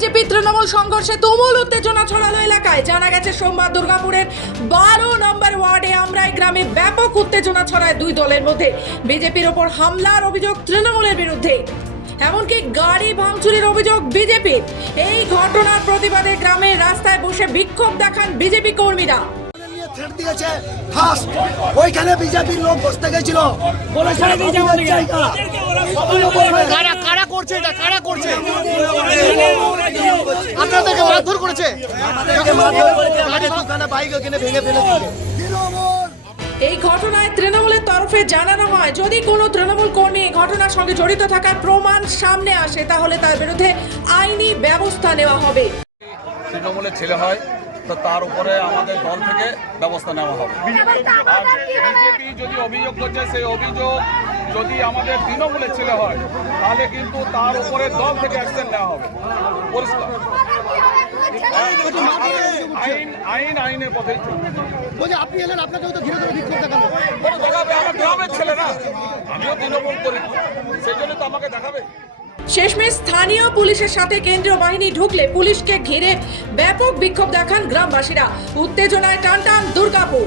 BJP Trinamool সংঘর্ষে তুমুল উত্তেজনা ছড়ালো এলাকায়। জানা গেছে সোমবার দুর্গাপুরের 12 নম্বর ওয়ার্ডে আমরাই গ্রামে ব্যাপক উত্তেজনা ছড়ায় দুই দলের মধ্যে। বিজেপির ওপর হামলার অভিযোগ তৃণমূলের বিরুদ্ধে, এমনকি গাড়ি ভাঙচুরের অভিযোগ বিজেপির। এই ঘটনার প্রতিবাদে গ্রামের রাস্তায় বসে বিক্ষোভ দেখান বিজেপি কর্মীরা। থ্রেট দিয়েছে ফার্স্ট, ওইখানে বিজেপির লোক বসতে গেছিল, বলেছে কারা করছে এটা, কারা করছে? আপনাদেরকে মারধর করেছে, দোকানে বাইক ওখানে ভেঙে ফেলে দিয়েছে। এই ঘটনায় তৃণমূলের তরফে জানানো হয়, যদি কোনো তৃণমূল কর্মী এই ঘটনার সঙ্গে জড়িত থাকার প্রমাণ সামনে আসে তাহলে তার বিরুদ্ধে আইনি ব্যবস্থা নেওয়া হবে। তৃণমূলের ছেলে হয় তো তার উপরে আমাদের দল থেকে ব্যবস্থা নেওয়া হবে। আর বিজেপি যদি অভিযোগ করছে, সেই অভিযোগ যদি আমাদের তৃণমূলের ছেলে হয় তাহলে কিন্তু তার উপরে দল থেকে অ্যাকশন নেওয়া হবে। পরিষ্কার আইন আইনের পথেই চলবে। বলছে আপনি এলেন, আপনাকেও তো ঘিরে ধরে বিক্ষোভ দেখানো। দেখাবে, আমার গ্রামের ছেলে না, আমিও তৃণমূল করি, সেই জন্য তো আমাকে দেখাবে। শেষমেশ স্থানীয় পুলিশের সাথে কেন্দ্রীয় বাহিনী ঢুকলে পুলিশকে ঘিরে ব্যাপক বিক্ষোভ দেখান গ্রামবাসীরা। উত্তেজনায় টানটান দুর্গাপুর।